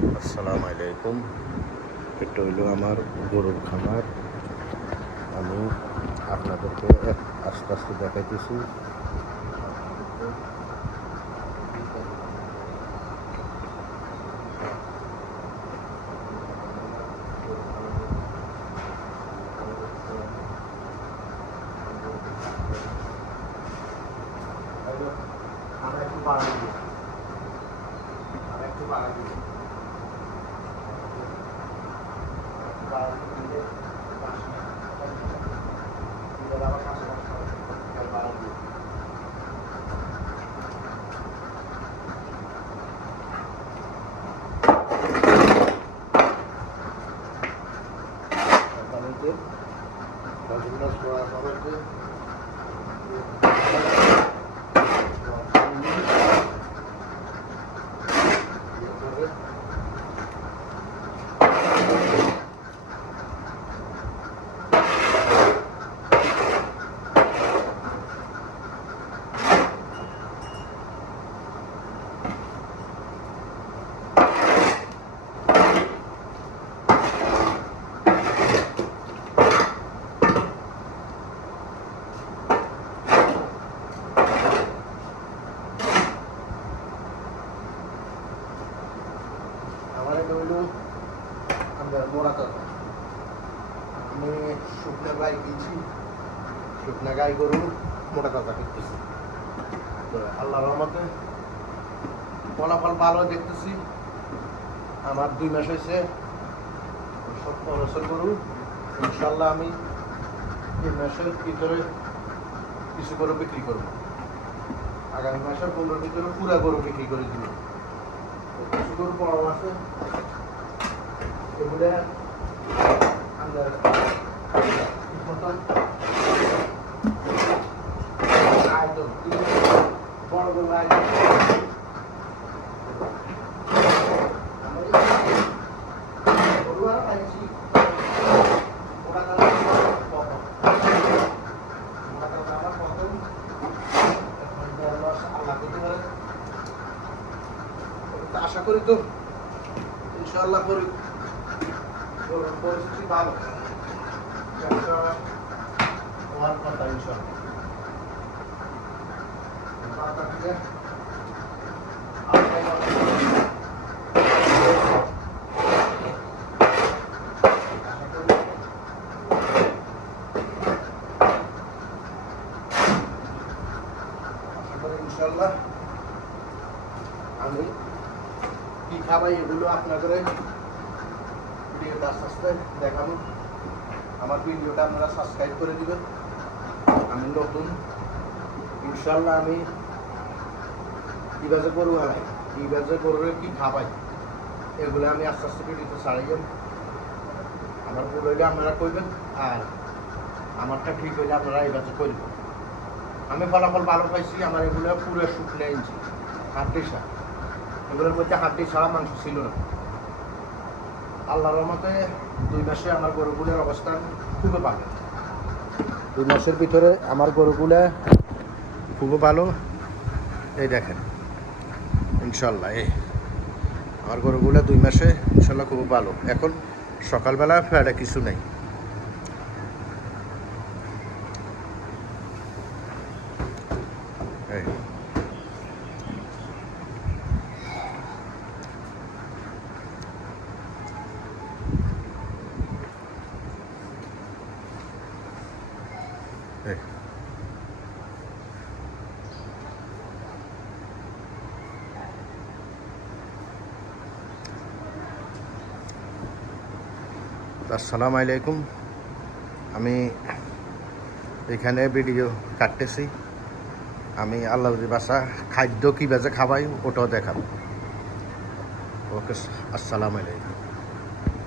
আসসালামু আলাইকুম। এটা হইল আমার গরুর খামার। আমি আপনাদেরকে আস্তে আস্তে দেখাইতেছি। আমি শুকনা গাই দিয়েছি, শুকনা গাই গরু মোটা তাজা করতেছি। তো আল্লাহর রহমতে ফলাফল ভালো দেখতেছি। আমার 2 মাস হয়েছে 70 বছর গরু। ইনশাল্লাহ আমি 3 মাসের ভিতরে কিছু গরু বিক্রি করবো। আগামী মাসের 15 ভিতরে পুরা গরু বিক্রি করে দিব। কিছু গরু বড় আছে, এগুলো আমরা আয়তন বড় গরু আয়তন আশা করি তো ইনশাআল্লাহ পরিস্থিতি ভালো হওয়ার কথা। ইনশাআল্লাহ ইনশাআল্লাহ আমি কি খাবাই এগুলো আপনাদের ভিডিওটা আস্তে আস্তে দেখাবো। আমার ভিডিওটা আপনারা সাবস্ক্রাইব করে দিবেন। আমি নতুন, ইনশাআল্লাহ আমি কিভাবে গরু হারাই, কিভাবে গরুর কি খাবাই, এগুলো আমি আস্তে আস্তে ভিডিওতে ছাড়াই যাব। আমার ভুল হইলে আপনারা কইবেন, আর আমারটা ঠিক হইলে আপনারা এইভাবে করবেন। আমি ফলাফল ভালো পাইছি। আমার এগুলো পুরো শুকনো ইঞ্চি হাড্ডি সার, এগুলোর মধ্যে হাড্ডি ছাড়া মাংস ছিল না। আল্লাহর রহমতে 2 মাসে আমার গরুগুলোর অবস্থান খুবই ভালো। 2 মাসের ভিতরে আমার গরুগুলো খুবই ভালো। এই দেখেন ইনশাল্লাহ আমার গরুগুলো 2 মাসে ইনশাল্লাহ খুবই ভালো। এখন সকালবেলা ফেরা কিছু নেই। আসসালামু আলাইকুম। আমি এখানে ভিডিও কাটতেছি। আমি আল্লাহ বাসা খাদ্য কীভাবে খাওয়াই ওটাও দেখাবো। ওকে, আসসালামু আলাইকুম।